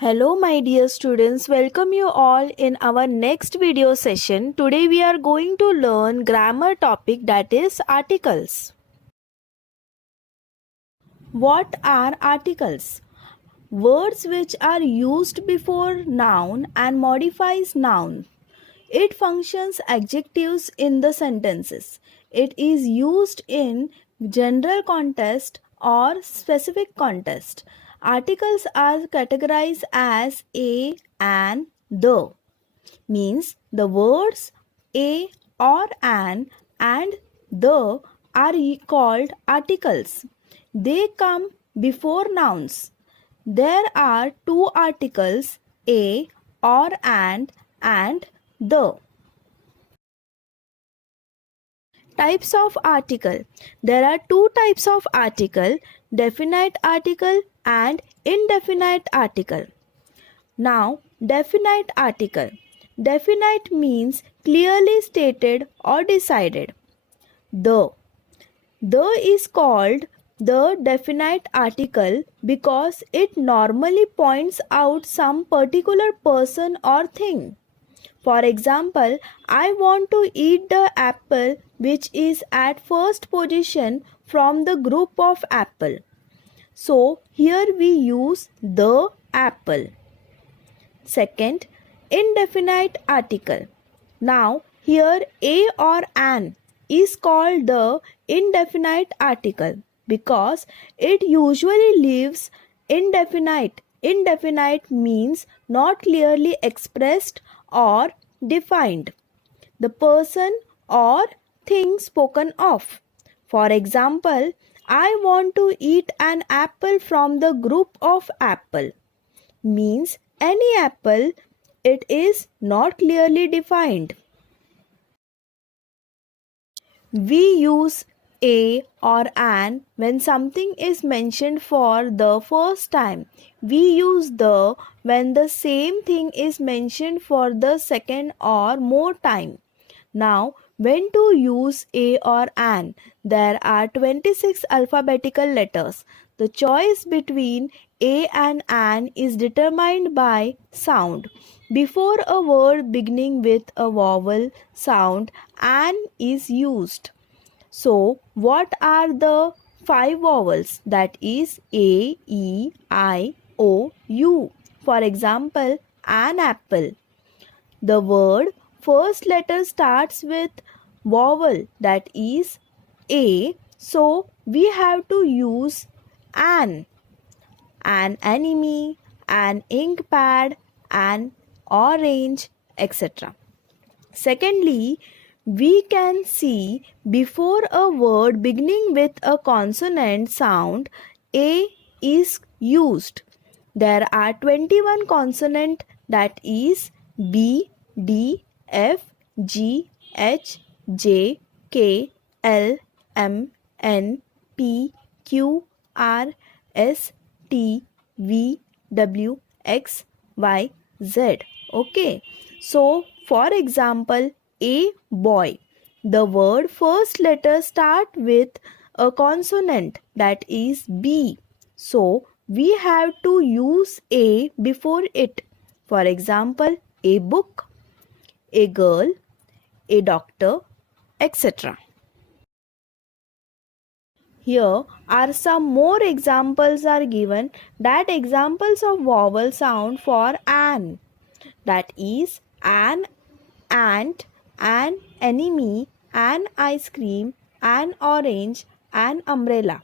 Hello my dear students, welcome you all in our next video session. Today we are going to learn grammar topic, that is articles. What are articles? Words which are used before noun and modifies noun. It functions adjectives in the sentences. It is used in general context or specific context. Articles are categorized as a, and, the. Means the words a or an and the are called articles. They come before nouns. There are two articles, a or and the. Types of article. There are two types of article, definite article and indefinite article. Now, definite article. Definite means clearly stated or decided. The. The is called the definite article because it normally points out some particular person or thing. For example, I want to eat the apple which is at first position from the group of apple. So, here we use the apple. Second, indefinite article. Now, here a or an is called the indefinite article because it usually leaves indefinite. Indefinite means not clearly expressed or defined. The person or thing spoken of. For example, I want to eat an apple from the group of apple means any apple. It is not clearly defined. We use a or an when something is mentioned for the first time. We use the when the same thing is mentioned for the second or more time. Now, when to use a or an? There are 26 alphabetical letters. The choice between a and an is determined by sound. Before a word beginning with a vowel sound, an is used. So, what are the five vowels? That is A, E, I, O, U. For example, an apple. The word first letter starts with vowel, that is A. So, we have to use an enemy, an ink pad, an orange, etc. Secondly, we can see before a word beginning with a consonant sound, a is used. There are 21 consonant, that is B, D, F, G, H, J, K, L, M, N, P, Q, R, S, T, V, W, X, Y, Z. Okay. So, for example, a boy. The word first letter start with a consonant, that is B. So, we have to use a before it. For example, a book, a girl, a doctor, etc. Here are some more examples are given, that examples of vowel sound for an, that is an ant, an enemy, an ice cream, an orange, an umbrella.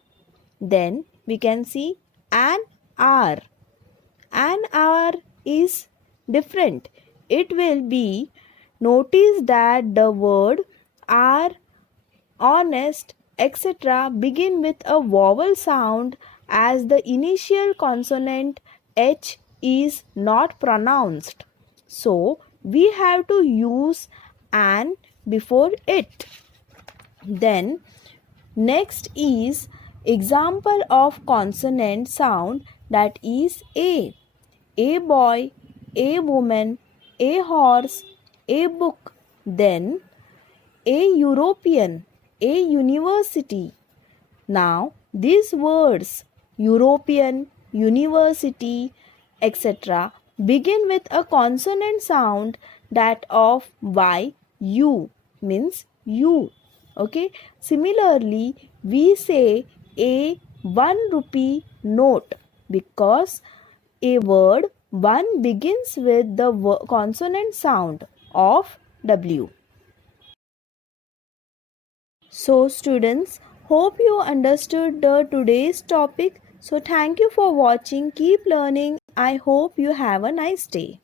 Then we can see an hour. An hour is different. It will be, notice that the word are, honest, etc. begin with a vowel sound as the initial consonant H is not pronounced. So, we have to use an before it. Then, next is example of consonant sound, that is A. A boy, a woman, a horse, a book. Then, a European, a university. Now, these words European, university, etc. begin with a consonant sound that of Y, U means you. Okay. Similarly, we say a 1 rupee note because a word one begins with the consonant sound of W. So students, hope you understood the today's topic. So thank you for watching. Keep learning. I hope you have a nice day.